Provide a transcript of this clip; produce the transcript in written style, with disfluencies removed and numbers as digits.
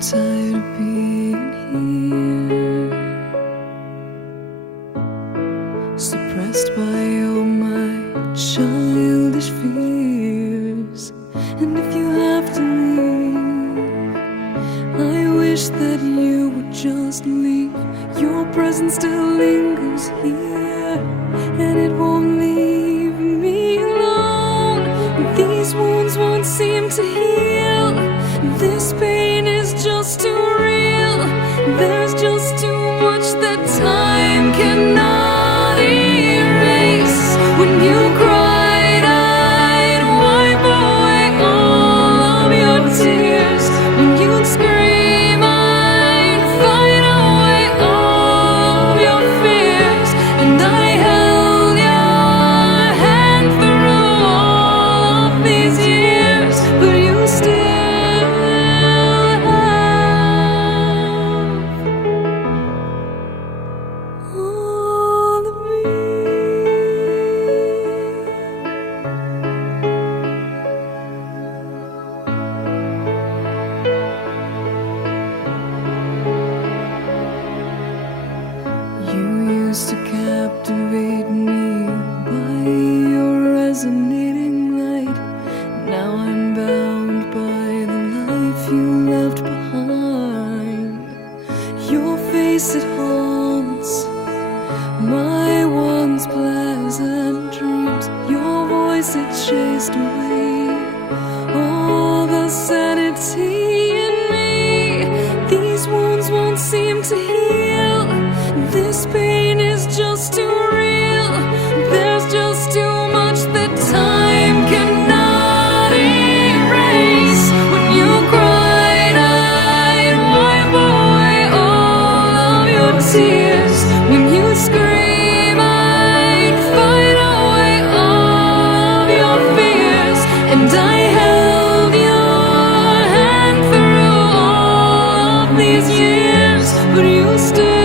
tired of being here, suppressed by all my childish fears. And if you have to leave, I wish that you would just leave. Your presence still lingers here, and it won't leave me alone. These wounds won't seem to heal. This pain is just too real. There's just too much that time cannot erase. When you cried, I'd wipe away all of your tears. When you'd scream, I'd fight away all of your fears. And I held your hand through all of these years, but you still all of me. You used to captivate me by your resonating light. Now I'm bound by the life you left behind. Your face, it haunts my once pleasant dreams. Your voice, it chased away all the sanity in me. These wounds won't seem to heal. This pain is just too real. There's just too much that time cannot erase. When you cried, I'd wipe away all of your tears. When you scream, I'd fight away all of your fears. And I held your hand through all of these years, but you still